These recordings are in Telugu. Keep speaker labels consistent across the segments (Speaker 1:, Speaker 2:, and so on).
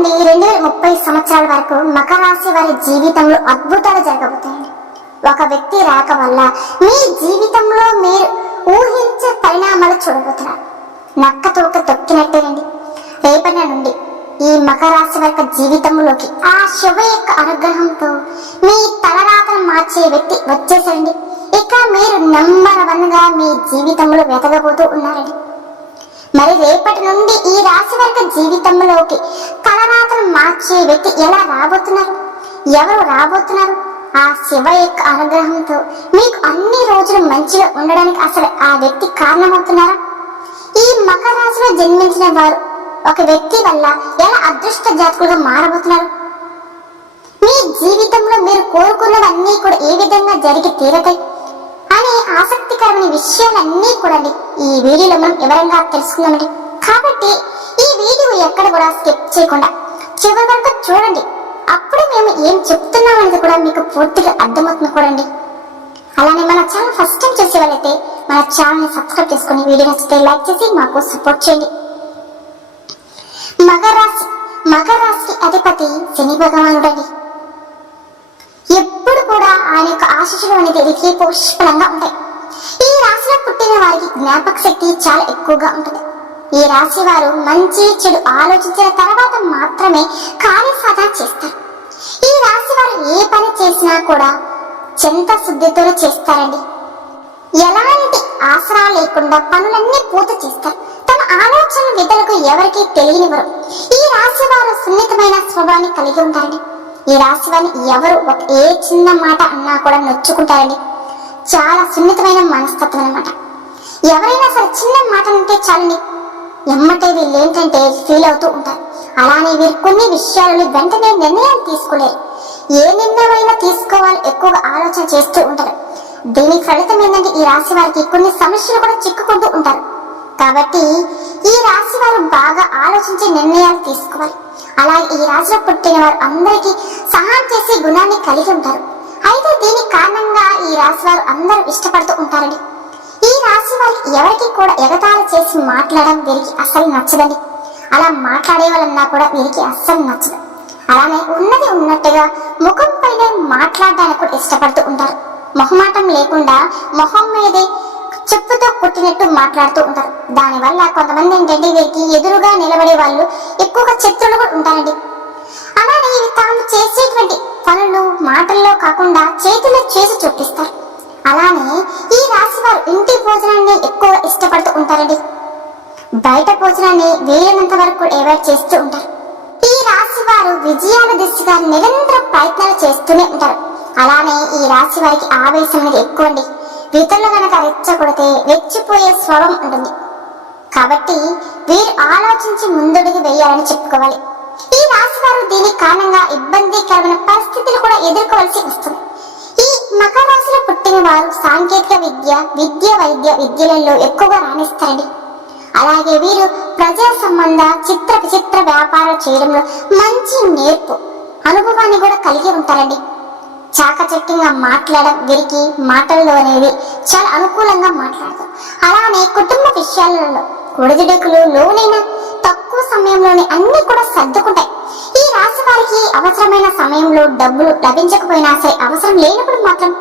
Speaker 1: నుండి రెండు వేల ముప్పై సంవత్సరాల వరకు మకర రాశి వారి జీవితంలో అద్భుతాలు జరగబోతాయి ఒక వ్యక్తి రాక వల్ల మీ జీవితంలో మీరు ఊహించే పరిణామాలు చూడబోతున్నారు. నక్క తోక తొక్కినట్టేనండి. రేపటి నుండి ఈ మకర రాశి వారి జీవితంలోకి ఆ శివ యొక్క అనుగ్రహంతో మీ తలరాతను మార్చే వ్యక్తి వచ్చేసండి ఇక మీరు నెంబర్ వన్గా మీ జీవితంలో వెతగబోతూ ఉన్నారండి. రేపటి నుండి ఈ రాశి వారి జీవితంలోకి తలరాతను మార్చే వ్యక్తి ఎలా రాబోతున్నారు? ఎవరు రాబోతున్నారు? ఆ శివ యొక్క అనుగ్రహంతో మీకు అన్ని రోజులు మంచిగా ఉండడానికి అసలు ఆ వ్యక్తి కారణమవుతున్నారా? ఈ మకర రాశిలో జన్మించిన వారు ఒక వ్యక్తి వల్ల ఎలా అదృష్ట జాతకులుగా మారబోతున్నారు? మీ జీవితంలో మీరు కోరుకున్నవన్నీ కూడా ఏ విధంగా జరిగి తీరతాయి? అనే ఆసక్తికరమైన విషయాలన్నీ కూడా అండి ఈ వీడియోలో మనం వివరంగా తెలుసుకుందామండి. కాబట్టి ఈ వీడియో ఎక్కడ కూడా స్కిప్ చేయకుండా చివరి వరకు చూడండి. అప్పుడే మేము ఏం చెప్తున్నాం అనేది కూడా మీకు పూర్తిగా అర్థమవుతుంది చూడండి. అలానే మన ఛానల్ ఫస్ట్ టైం చేసే వాళ్ళైతే మన ఛానల్ని సబ్స్క్రైబ్ చేసుకుని వీడియో నచ్చితే లైక్ చేసి మాకు సపోర్ట్ చేయండి. మగరాశి రాశి మకర అధిపతి శని భగవానుడండి. ఎప్పుడు కూడా ఆయన యొక్క ఆశీస్సులు అనేది రికి పుష్పలంగా ఉంటాయి. ఈ రాశిలో పుట్టిన వారికి జ్ఞాపక శక్తి చాలా ఎక్కువగా ఉంటుంది. ఈ రాశి వారు మంచి చెడు ఆలోచించిన తర్వాత మాత్రమే కార్యసాధన చేస్తారు. ఈ రాశి వారు ఏ పని చేసినా కూడా చెంత శుద్ధితో చేస్తారండి. ఎలాంటి ఆసరా లేకుండా పనులన్నీ పూర్తి చేస్తారు. తమ ఆలోచన విధులకు ఎవరికీ తెలియనివ్వరు. ఈ రాశి వారు సున్నితమైన స్వభావాన్ని కలిగి ఉంటారండి. ఈ రాశి వారిని ఎవరు ఒక ఏ చిన్న మాట అన్నా కూడా నొచ్చుకుంటారండి. చాలా సున్నితమైన మనస్తత్వం అన్నమాట. ఎవరైనా సరే చిన్న మాట అంటే చాలండి. ఎమ్మటే వీళ్ళు ఏంటంటే ఫీల్ అవుతూ ఉంటారు. అలానే వీరు కొన్ని విషయాలను వెంటనే నిర్ణయాలు తీసుకోలేరు. ఏ నిర్ణయమైనా తీసుకోవాలి ఎక్కువగా ఆలోచన చేస్తూ ఉంటారు. దీని ఫలితం ఏంటంటే ఈ రాశి వారికి కొన్ని సమస్యలు కూడా చిక్కుకుంటూ ఉంటారు. కాబట్టి ఈ రాశి వారు బాగా ఆలోచించి నిర్ణయాలు తీసుకోవాలి. అలాగే ఈ రాశిలో పుట్టిన వారు అందరికీ సహాయం చేసే గుణాన్ని కలిగి ఉంటారు. అయితే దీని కారణంగా ఈ రాశి వారు అందరూ ఇష్టపడుతూ ఉంటారండి. వారికి ఎవరికి కూడా ఎగతాళి చేసి మాట్లాడడం వీరికి అస్సలు నచ్చదండి. అలా మాట్లాడే వాళ్ళన్నా కూడా వీరికి అస్సలు నచ్చదు. అలానే ఉన్నది ఉన్నట్టుగా ముఖం పైనే మాట్లాడడానికి కూడా ఇష్టపడుతూ ఉంటారు. మొహమాటం లేకుండా మొహం మీదే చెప్పుతో కుట్టినట్టు మాట్లాడుతూ ఉంటారు. దానివల్ల కొంతమంది ఏంటంటే వీరికి ఎదురుగా నిలబడే వాళ్ళు ఎక్కువగా శత్రులు కూడా ఉంటారండి. అలానే ఇవి తాను చేసేటువంటి పనులు మాటల్లో కాకుండా చేతిలో చేసి చూపిస్తారు. అలానే ఈ రాశి వారు ఇంటి భోజనాన్ని ఎక్కువ ఇష్టపడుతూ ఉంటారండి. బయట భోజనాన్ని వీలైనంత వరకు అవాయిడ్ చేస్తూ ఉంటారు. ఈ రాశి వారు విజయాల దిశగా నిరంతర ప్రయత్నాలు చేస్తూనే ఉంటారు. అలానే ఈ రాశి వారికి ఆవేశం అనేది ఎక్కువ అండి. ఇతరులు కనుక రెచ్చగొడితే రెచ్చిపోయే స్వరం ఉంటుంది. కాబట్టి వీరు ఆలోచించి ముందడుగు వేయాలని చెప్పుకోవాలి. ఈ రాశి వారు దీని కారణంగా ఇబ్బందికరమైన పరిస్థితులు కూడా ఎదుర్కోవాల్సి వస్తుంది. ఈ మకర రాశిలో పుట్టిన వారు సాంకేతిక విద్య విద్య వైద్య విద్యలలో ఎక్కువగా రాణిస్తారండి. అలాగే వీరు ప్రజా సంబంధ చిత్ర విచిత్ర వ్యాపారం చేయడంలో మంచి నేర్పు అనుభవాన్ని కూడా కలిగి ఉంటారండి. చాకచక్యంగా మాట్లాడడం వీరికి మాటల్లో అనేది చాలా అనుకూలంగా మాట్లాడతారు. అలానే కుటుంబ విషయాలలో ఒడిదుడుకులు లోనైనా తక్కువ సమయంలోనే అన్ని కూడా సర్దుకుంటాయి. ఈ రాశి వారికి అవసరమైన సమయంలో డబ్బులు లభించకపోయినా సరే అవసరం లేనప్పుడు మాత్రం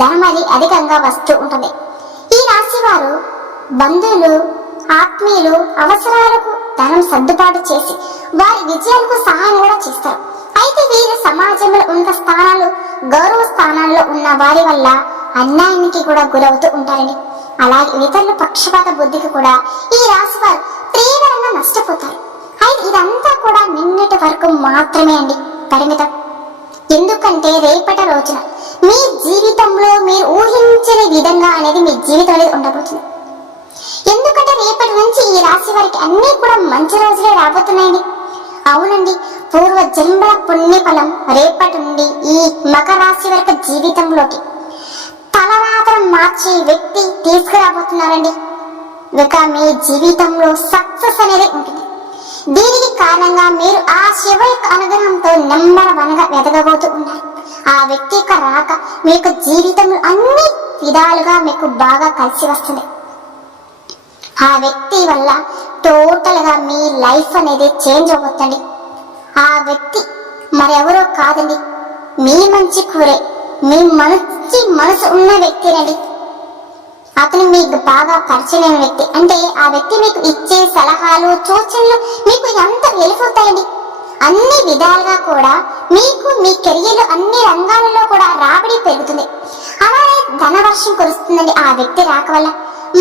Speaker 1: ధనం అది అధికంగా వస్తూ ఉంటుంది. ఈ రాశి వారు బంధువులు ఆత్మీయులు అవసరాలకు ధనం సర్దుబాటు చేసి వారి విజయాలకు సహాయం కూడా చేస్తారు. అయితే వీరు సమాజంలో ఉన్న స్థానాలు గౌరవ స్థానాల్లో ఉన్న వారి వల్ల అన్యాయానికి కూడా గురవుతూ ఉంటారండి. అలాగే ఇతరుల పక్షపాత బుద్ధికి కూడా ఈ రాశి వారు నష్టపోతారు. అయితే ఇదంతా కూడా నిన్నటి వరకు మాత్రమే అండి పరిమితం. ఎందుకంటే రేపటి రోజున మీ జీవితంలో మీరు ఊహించని విధంగా అనేది మీ జీవితం అనేది ఉండబోతుంది. ఎందుకంటే రేపటి నుంచి ఈ రాశి వారికి అన్నీ కూడా మంచి రోజులే రాబోతున్నాయండి. అవునండి పూర్వ జన్మల పుణ్యఫలం రేపటి నుండి ఈ మకర రాశి వరకు జీవితంలోకి తలరాత్రం మార్చి వ్యక్తి తీసుకురాబోతున్నారండి. ఇక మీ జీవితంలో సక్సెస్ అనేది ఉంటుంది. దీనికి కారణంగా మీరు ఆ శివ యొక్క అనుగ్రహంతో నెంబర్ వనగా వెదగబోతూ ఉన్నారు. ఆ వ్యక్తి యొక్క రాక మీ యొక్క జీవితంలో అన్ని విధాలుగా మీకు బాగా కలిసి వస్తుంది. ఆ వ్యక్తి వల్ల టోటల్గా మీ లైఫ్ అనేది చేంజ్ అవ్వద్దండి. ఆ వ్యక్తి మరెవరో కాదండి. మీ మంచి కూరే మీ మంచి మనసు ఉన్న వ్యక్తినండి. అతను మీకు బాగా పరిచయమైన వ్యక్తి. అంటే ఆ వ్యక్తి మీకు ఇచ్చే సలహాలు సూచనలు మీకు ఎంత వెళ్ళిపోతాయండి అన్ని విధాలుగా కూడా మీకు మీ కెరియర్ అన్ని రంగాలలో కూడా రాబడి పెరుగుతుంది. అలానే ధనవర్షం కురుస్తుందండి ఆ వ్యక్తి రాక వల్ల.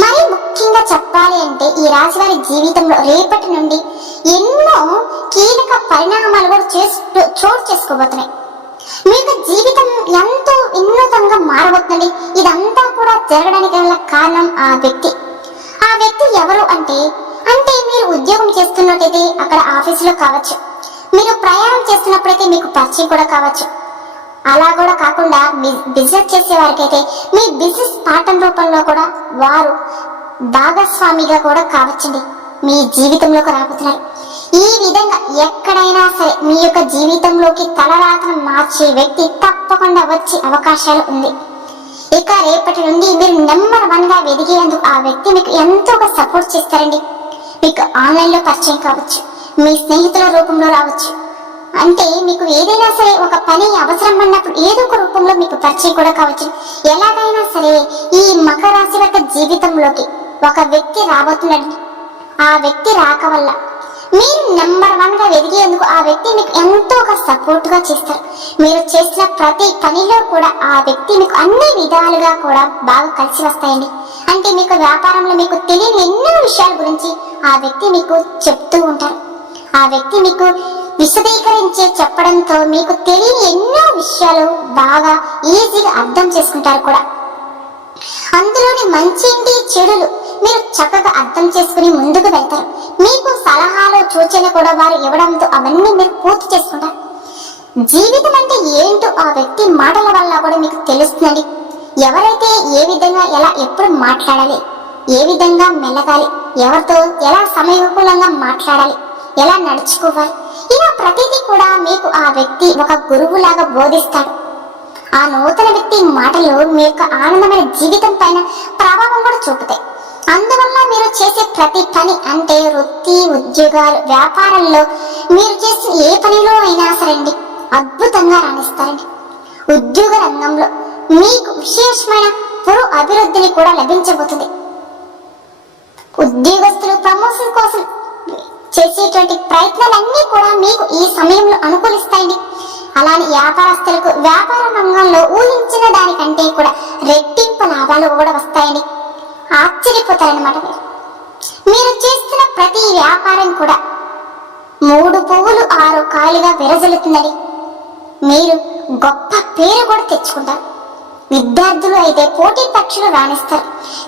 Speaker 1: మరి ముఖ్యంగా చెప్పాలి అంటే ఈ రాశి వారి జీవితంలో రేపటి నుండి ఎన్నో కీలక పరిణామాలు కూడా చేసు చోటు చేసుకోబోతున్నాయి. మీకు జీవితం ఎంతో వినూతంగా మారబోతుంది ఇదంతా కూడా జరగడానికి గల కారణం ఆ వ్యక్తి. ఆ వ్యక్తి ఎవరు అంటే అంటే మీరు ఉద్యోగం చేస్తున్నట్టయితే అక్కడ ఆఫీసులో కావచ్చు. మీరు ప్రయాణం చేస్తున్నప్పుడైతే మీకు పరిచయం కూడా కావచ్చు. అలా కూడా కాకుండా బిజినెస్ చేసే వారికైతే మీ బిజినెస్ పాఠం రూపంలో కూడా వారు భాగస్వామిగా కూడా కావచ్చండి. మీ జీవితంలోకి రాబోతున్నారు. ఈ విధంగా ఎక్కడైనా సరే మీ యొక్క జీవితంలోకి తలరాతను మార్చే వ్యక్తి తప్పకుండా వచ్చే అవకాశాలు ఉంది. ఇక రేపటి నుండి మీరు నెంబర్ వన్గా వెదిగేందుకు ఆ వ్యక్తి మీకు ఎంతోగా సపోర్ట్ చేస్తారండి. మీకు ఆన్లైన్లో పరిచయం కావచ్చు మీ స్నేహితుల రూపంలో రావచ్చు. అంటే మీకు ఏదైనా సరే ఒక పని అవసరం అన్నప్పుడు ఏదో ఒక రూపంలో మీకు పరిచయం కూడా కావచ్చు. ఎలాగైనా సరే ఈ మకర రాశి యొక్క జీవితంలోకి ఒక వ్యక్తి రాబోతున్నాడు ఆ వ్యక్తి రాక వల్ల మీరు నెంబర్ వన్గా ఎదిగేందుకు ఆ వ్యక్తి మీకు ఎంతో ఒక సపోర్ట్గా చేస్తారు. మీరు చేసిన ప్రతి పనిలో కూడా ఆ వ్యక్తి మీకు అన్ని విధాలుగా కూడా బాగా కలిసి వస్తాయండి. అంటే మీకు వ్యాపారంలో మీకు తెలియని ఎన్నో విషయాల గురించి ఆ వ్యక్తి మీకు చెప్తూ ఉంటారు. ఆ వ్యక్తి మీకు విశదీకరించి చెప్పడంతో మీకు తెలియని ఎన్నో విషయాలు బాగా ఈజీగా అర్థం చేసుకుంటారు కూడా. అందులోని మంచి ఏంటి చెడులు? మీరు చక్కగా అర్థం చేసుకుని ముందుకు వెళ్తారు. మీకు సలహాలు సూచన కూడా వారు ఇవ్వడంతో అవన్నీ మీరు పూర్తి చేసుకుంటారు. జీవితం అంటే ఏంటో ఆ వ్యక్తి మాటల వల్ల కూడా మీకు తెలుస్తుందండి. ఎవరైతే ఏ విధంగా ఎలా ఎప్పుడు మాట్లాడాలి ఏ విధంగా మెలగాలి ఎవరితో ఎలా సమయకూలంగా మాట్లాడాలి ఎలా నడుచుకోవాలి ఇలా ప్రతిదీ కూడా మీకు ఆ వ్యక్తి ఒక గురువులాగా బోధిస్తాడు. ఆ నూతన వ్యక్తి మాటలు మీ యొక్క ఆనందమైన జీవితం పైన ప్రభావం కూడా చూపుతాయి. అందువల్ల మీరు చేసే ప్రతి పని అంటే వృత్తి ఉద్యోగాలు వ్యాపారంలో మీరు చేసిన ఏ పనిలో అయినా సరే అద్భుతంగా రాణిస్తారండి. ఉద్యోగ రంగంలో మీకు విశేషమైన పురు అభివృద్ధిని కూడా లభించబోతుంది. ఉద్యోగస్తులు ప్రమోషన్ కోసం చేసేటువంటి ప్రయత్నాలన్నీ కూడా మీకు ఈ సమయంలో అనుకూలిస్తాయండి. అలానే వ్యాపారస్తులకు వ్యాపార రంగంలో ఊహించిన దానికంటే కూడా రెట్టింపు లాభాలు కూడా వస్తాయండి. ఆశ్చర్యపోతారనమాట మీరు. చేస్తున్న ప్రతి వ్యాపారం కూడా మూడు పువ్వులు ఆరు కాయలుగా విరజలుతుందని మీరు గొప్ప పేరు కూడా తెచ్చుకుంటారు. విద్యార్థులు అయితే పోటీ పక్షులు రాణిస్తారు.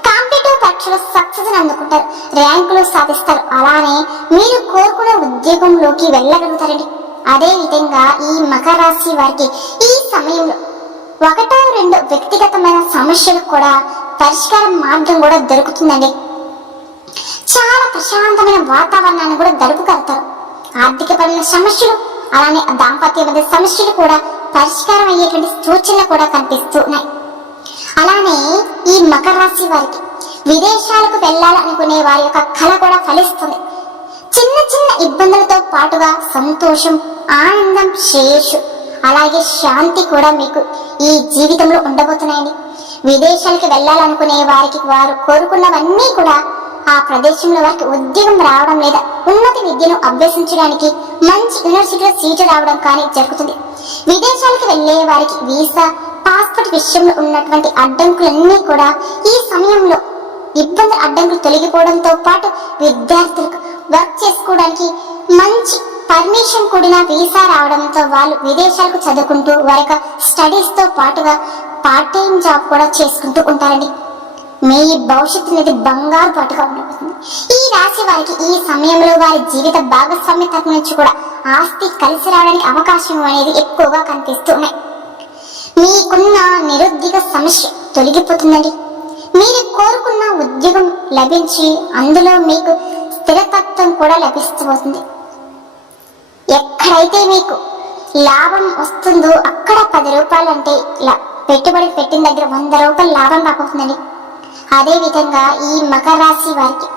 Speaker 1: కాంపిటేటివ్ పక్షులు సక్సెస్ అందుకుంటారు ర్యాంకులు సాధిస్తారు. అలానే మీరు కోరుకున్న ఉద్యోగంలోకి వెళ్ళగలుగుతారండి. అదే విధంగా ఈ మకర రాశి వారికి ఈ సమయంలో ఒకటో రెండు వ్యక్తిగతమైన సమస్యలు కూడా పరిష్కారం మార్గం కూడా దొరుకుతుందండి. చాలా ప్రశాంతమైన వాతావరణాన్ని కూడా దరుపుకడతారు ఆర్థిక పరమైన సమస్యలు అలానే దాంపత్య సమస్యలు కూడా పరిష్కారం అయ్యేటువంటి సూచనలు కూడా కనిపిస్తూ ఉన్నాయి. అలానే ఈ మకర రాశి వారికి విదేశాలకు వెళ్ళాలనుకునే వారి యొక్క కళ కూడా ఫలిస్తుంది. చిన్న చిన్న ఇబ్బందులతో పాటుగా సంతోషం ఆనందం శ్రేయస్సు అలాగే శాంతి కూడా మీకు ఈ జీవితంలో ఉండబోతున్నాయండి. విదేశాలకి వెళ్ళాలనుకునే వారికి వారు కోరుకున్నవన్నీ కూడా ఆ ప్రదేశంలో వారికి ఉద్యోగం రావడం లేదా ఉన్నత విద్యను అభ్యసించడానికి మంచి యూనివర్సిటీలో సీటు రావడం కానీ జరుగుతుంది. విదేశాలకు వెళ్ళే వారికి వీసా పాస్పోర్ట్ విషయంలో ఉన్నటువంటి అడ్డంకులన్నీ కూడా ఈ సమయంలో ఇబ్బంది అడ్డంకులు తొలగిపోవడంతో పాటు విద్యార్థులకు వర్క్ చేసుకోవడానికి మంచి పర్మిషన్ కూడిన వీసా రావడంతో వాళ్ళు విదేశాలకు చదువుకుంటూ వారి యొక్క స్టడీస్తో పాటుగా పార్ట్ టైం జాబ్ కూడా చేసుకుంటూ ఉంటారండి. మీ భవిష్యత్తు అనేది బంగారు పాటుగా ఉండబోతుంది ఈ రాశి వారికి ఈ సమయంలో వారి జీవిత భాగస్వామ్య తరపు నుంచి కూడా ఆస్తి కలిసి రావడానికి అవకాశం అనేది ఎక్కువగా కనిపిస్తున్నాయి మీకున్న నిరుద్యోగ సమస్య తొలగిపోతుందండి. మీరు కోరుకున్న ఉద్యోగం లభించి అందులో మీకు స్థిరతత్వం కూడా లభిస్తబోతుంది ఎక్కడైతే మీకు లాభం వస్తుందో అక్కడ పది రూపాయలు అంటే ఇలా పెట్టుబడి పెట్టిన దగ్గర వంద రూపాయలు లాభం రాబోతుందండి అదేవిధంగా ఈ మకర రాశి వారికి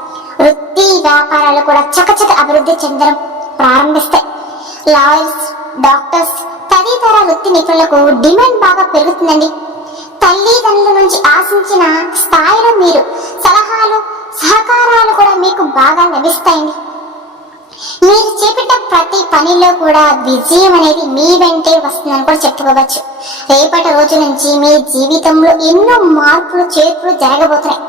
Speaker 1: వృత్తి వ్యాపారాలు కూడా చకచక అభివృద్ధి చెందడం ప్రారంభిస్తాయి. లాయర్స్ డాక్టర్స్ తదితర వృత్తి నిపుణులకు డిమాండ్ బాగా పెరుగుతుందండి. తల్లిదండ్రుల నుంచి ఆశించిన స్థాయిలో మీరు సలహాలు సహకారాలు కూడా మీకు బాగా లభిస్తాయండి. ప్రతి పనిలో కూడా విజయం అనేది మీ వెంటే వస్తుందని కూడా చెప్పుకోవచ్చు. రేపటి రోజు నుంచి మీ జీవితంలో ఎన్నో మార్పులు చేర్పులు జరగబోతున్నాయి.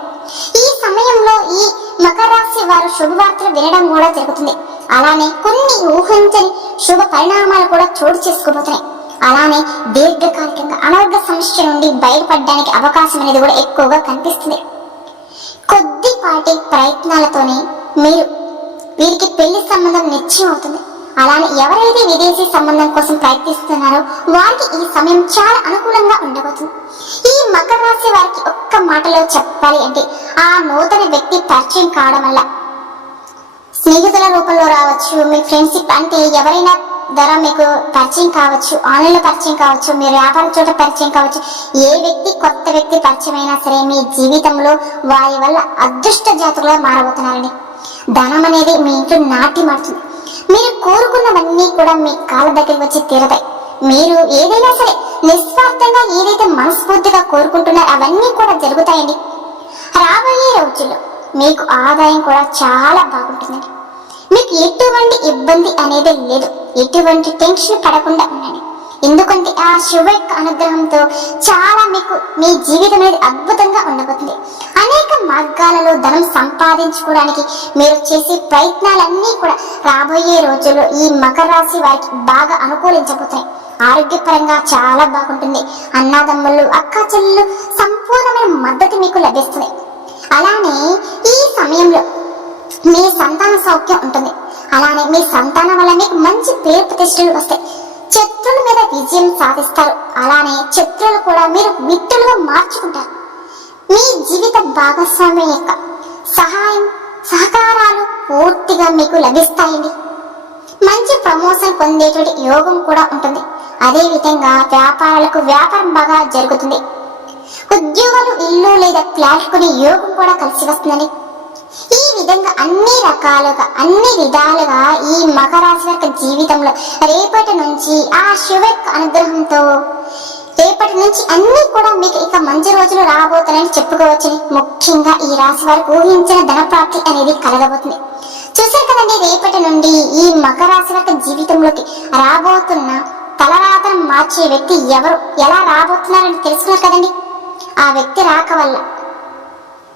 Speaker 1: ఈ సమయంలో ఈ మకర రాశి వారు శుభవార్తలు వినడం కూడా జరుగుతుంది. అలానే కొన్ని ఊహించని శుభ పరిణామాలు కూడా చోటు చేసుకోబోతున్నాయి. అలానే దీర్ఘకాలికంగా అనారోగ్య సమస్య నుండి బయటపడడానికి అవకాశం అనేది కూడా ఎక్కువగా కనిపిస్తుంది. కొద్దిపాటి ప్రయత్నాలతోనే మీరు వీరికి పెళ్ళి సంబంధం నిశ్చయం అవుతుంది. అలానే ఎవరైతే విదేశీ సంబంధం కోసం ప్రయత్నిస్తున్నారో వారికి ఈ సమయం చాలా అనుకూలంగా ఉండబోతుంది. ఈ మకర రాశి వారికి ఒక్క మాటలో చెప్పాలి అంటే ఆ నూతన వ్యక్తి పరిచయం కావడం వల్ల స్నేహితుల రూపంలో రావచ్చు మీ ఫ్రెండ్షిప్ అంటే ఎవరైనా ధర మీకు పరిచయం కావచ్చు ఆన్లైన్లో పరిచయం కావచ్చు మీరు వ్యాపార చోట పరిచయం కావచ్చు ఏ వ్యక్తి కొత్త వ్యక్తి పరిచయం అయినా సరే మీ జీవితంలో వారి వల్ల అదృష్ట జాతకులుగా మారబోతున్నారండి. ధనం అనేది మీ ఇంట్లో నాటి మారుతుంది. మీరు కోరుకున్నవన్నీ కూడా మీ కాళ్ళ దగ్గరికి వచ్చి తీరతాయి. మీరు ఏదైనా సరే నిస్వార్థంగా ఏదైతే మనస్ఫూర్తిగా కోరుకుంటున్నారో అవన్నీ కూడా జరుగుతాయండి. రాబోయే రోజుల్లో మీకు ఆదాయం కూడా చాలా బాగుంటుందండి. మీకు ఎటువంటి ఇబ్బంది అనేది లేదు. ఎటువంటి టెన్షన్ పడకుండా ఉండండి. ఎందుకంటే ఆ శివ యొక్క అనుగ్రహంతో చాలా మీకు మీ జీవితం అనేది అద్భుతంగా ఉండబోతుంది. అనేక మార్గాలలో ధనం సంపాదించుకోవడానికి మీరు చేసే ప్రయత్నాలన్నీ కూడా రాబోయే రోజుల్లో ఈ మకర రాశి వారికి బాగా అనుకూలించబోతాయి ఆరోగ్యపరంగా చాలా బాగుంటుంది. అన్నదమ్ములు అక్క చెల్లెలు సంపూర్ణమైన మద్దతు మీకు లభిస్తుంది. అలానే ఈ సమయంలో మీ సంతాన సౌఖ్యం ఉంటుంది. అలానే మీ సంతానం వల్ల మీకు మంచి పేరు ప్రతిష్టలు వస్తాయి. శత్రుల మీద విజయం సాధిస్తారు. అలానే శత్రువులు కూడా మీరు మిత్రులుగా మార్చుకుంటారు. మీ జీవిత భాగస్వామి యొక్క సహాయం సహకారాలు పూర్తిగా మీకు లభిస్తాయండి. మంచి ప్రమోషన్ పొందేటువంటి యోగం కూడా ఉంటుంది. అదేవిధంగా వ్యాపారాలకు వ్యాపారం బాగా జరుగుతుంది. ఉద్యోగాలు ఇల్లు లేదా ఫ్లాట్ కొనే యోగం కూడా కలిసి వస్తుందని విధంగా అన్ని రకాలుగా అన్ని విధాలుగా ఈ మకరాశి యొక్క జీవితంలో రేపటి నుంచి ఆ శివ అనుగ్రహంతో రేపటి నుంచి అన్ని కూడా మీకు ఇక మంచి రోజులు రాబోతున్నాయని చెప్పుకోవచ్చని ముఖ్యంగా ఈ రాశి వారికి ఊహించిన ధనప్రాప్తి అనేది కలగబోతుంది. చూసారు కదండి రేపటి నుండి ఈ మకరాశి యొక్క జీవితంలోకి రాబోతున్న తలరాతను మార్చే వ్యక్తి ఎవరు? ఎలా రాబోతున్నారని తెలుసుకున్నారు కదండి? ఆ వ్యక్తి రాక వల్ల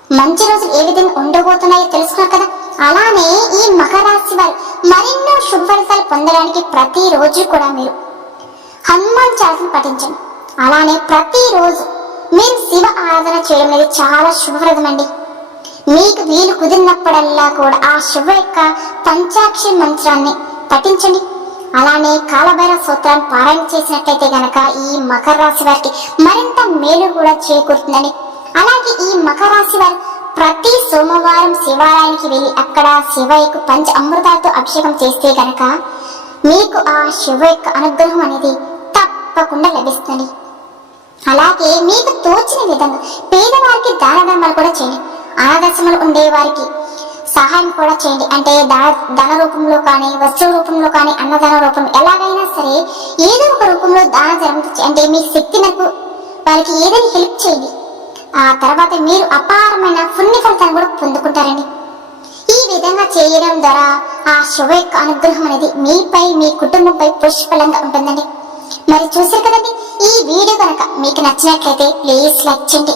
Speaker 1: మంచి రోజులు ఏ విధంగా ఉండబోతున్నాయో తెలుసుకున్నారు కదా? అలానే ఈ మకరాశి వారు మరెన్నో శుభఫలితాలు పొందడానికి ప్రతిరోజు కూడా మీరు హనుమాన్ చాలీసను పఠించండి. అలానే ప్రతిరోజు మీరు శివ ఆరాధన చేయడం అనేది చాలా శుభప్రదమండి. మీకు వీలు కుదిరినప్పుడల్లా కూడా ఆ శివ యొక్క పంచాక్షి మంత్రాన్ని పఠించండి. అలానే కాలభైర సూత్రాన్ని పారాయణ చేసినట్లయితే గనక ఈ మకర రాశి వారికి మరింత మేలు కూడా చేకూరుతుందని అలాగే ఈ మకర రాశి వారు ప్రతి సోమవారం శివాలయానికి వెళ్ళి అక్కడ శివయ్యకు పంచ అమృతాలతో అభిషేకం చేస్తే గనక మీకు ఆ శివ యొక్క అనుగ్రహం అనేది తప్పకుండా లభిస్తుంది. అలాగే మీకు తోచిన విధంగా పేదవారికి దాన ధర్మాలు కూడా చేయండి. అనాథాశ్రమాలు ఉండే వారికి సహాయం కూడా చేయండి. అంటే ధన ధన రూపంలో కానీ వస్తువు రూపంలో కానీ అన్నదాన రూపంలో ఎలాగైనా సరే ఏదో ఒక రూపంలో దాన ధర్మం అంటే మీ శక్తి నాకు వారికి ఏదైనా హెల్ప్ చేయండి. ఆ తర్వాత మీరు అపారమైన పుణ్య ఫలితాన్ని కూడా పొందుకుంటారండి ఈ విధంగా చేయడం ద్వారా ఆ శివ యొక్క అనుగ్రహం అనేది మీపై మీ కుటుంబంపై పుష్పలంగా ఉంటుందండి. మరి చూసారు కదండి? ఈ వీడియో కనుక మీకు నచ్చినట్లయితే ప్లీజ్ లైక్ చేయండి.